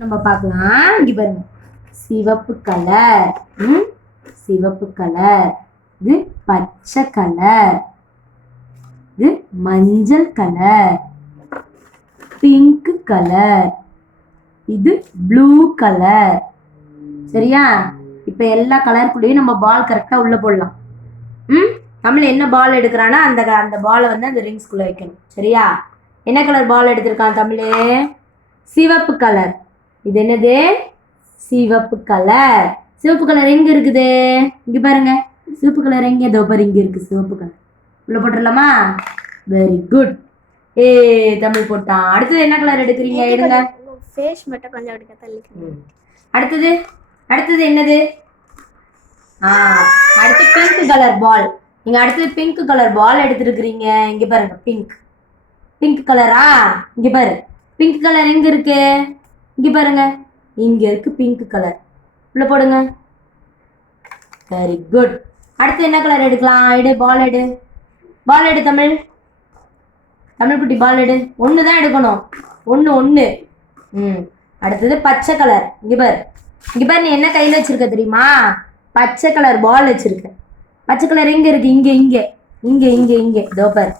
நம்ம பார்க்கலாம். இங்க பாருங்க, சிவப்பு கலர், சிவப்பு கலர், இது பச்சை கலர், இது மஞ்சள் கலர், பிங்க் கலர், இது ப்ளூ கலர். சரியா? இப்ப எல்லா கலருக்குள்ளேயும் நம்ம பால் கரெக்டா உள்ள போடலாம். தமிழ் என்ன பால் எடுக்கிறானா அந்த அந்த பாலை வந்து அந்த ரிங்ஸ்குள்ள வைக்கணும். சரியா? என்ன கலர் பால் எடுத்திருக்கான் தமிழ்? சிவப்பு கலர். இது என்னது? சிவப்பு கலர். சிவப்பு கலர் எங்க இருக்குது? இங்க பாருங்க, சிவப்பு கலர் எங்க? இதோ பாரு, இங்க இருக்கு சிவப்பு கலர். உள்ள போட்டுடலாமா? Very good. ஏ தமிழ் போட்டான். அடுத்தது என்ன கலர் எடுக்கிறீங்க? எடுங்க. ஃபேஸ் மட்டும் கொஞ்சம் எடுக்க தள்ளி. அடுத்தது அடுத்தது என்னது? அடுத்து பிங்க் கலர் பால். நீங்க அடுத்தது பிங்க் கலர் பால் எடுத்துருக்கிறீங்க. இங்க பாருங்க, பிங்க் பிங்க் கலரா? இங்க பாரு, பிங்க் கலர் எங்க இருக்கு? இங்க பாருங்க, இங்க இருக்கு பிங்க் கலர். உள்ள போடுங்க. Very good. அடுத்து என்ன கலர் எடுக்கலாம்? எடு, பால் எடு, பால் எடு தமிழ். தமிழ் குட்டி பால் எடு. ஒன்று தான் எடுக்கணும், ஒன்று ஒன்று. அடுத்தது பச்சை கலர். இங்க பாரு, இங்க பாரு, நீ என்ன கையில் வச்சிருக்க தெரியுமா? பச்சை கலர் பால் வச்சிருக்க. பச்சை கலர் எங்க இருக்கு? இங்க இங்க இங்க இங்க இங்க இதோ பாரு,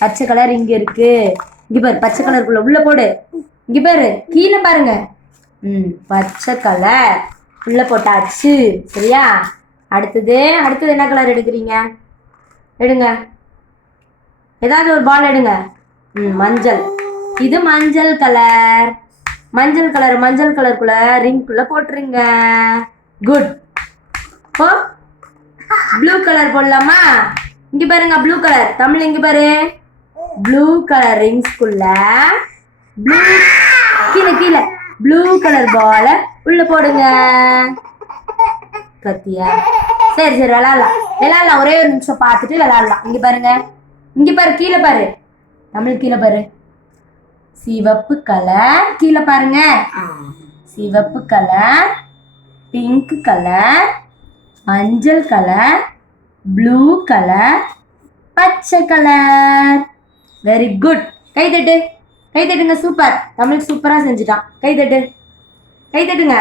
பச்சை கலர் இங்க இருக்கு. இங்க பாரு, பச்சை கலருக்குள்ள உள்ள போடு. இங்க பாரு, கீழே பாருங்க. பச்சை கலர் உள்ள போட்டாச்சு. சரியா? அடுத்தது அடுத்தது என்ன கலர் எடுக்கிறீங்க? எடுங்க, ஏதாவது ஒரு பால் எடுங்க. மஞ்சள். இது மஞ்சள் கலர். மஞ்சள் கலர் மஞ்சள் கலருக்குள்ள ரிங்குள்ள போட்டுருங்க. குட். இப்போ ப்ளூ கலர் போடலாமா? இங்க பாருங்க, ப்ளூ கலர். தமிழ் இங்க பாரு, ப்ளூ கலர் ரிங்ஸ்குள்ள ப்ளூ, கீழே கீழே ப்ளூ கலர் பால உள்ள போடுங்க. கத்தியா? சரி சரி, விளாடலாம் விளாடலாம். ஒரே ஒரு நிமிஷம் பார்த்துட்டு விளாடலாம். இங்க பாருங்க, இங்க பாரு, கீழே பாரு தமிழ், கீழே பாரு. சிவப்பு கலர், கீழே பாருங்க, சிவப்பு கலர், பிங்க் கலர், மஞ்சள் கலர், ப்ளூ கலர், பச்சை கலர். Very good. கை தட்டு, கை தட்டுங்க. சூப்பர். தமிழ் சூப்பரா செஞ்சுட்டான். கை தட்டு, கை தட்டுங்க.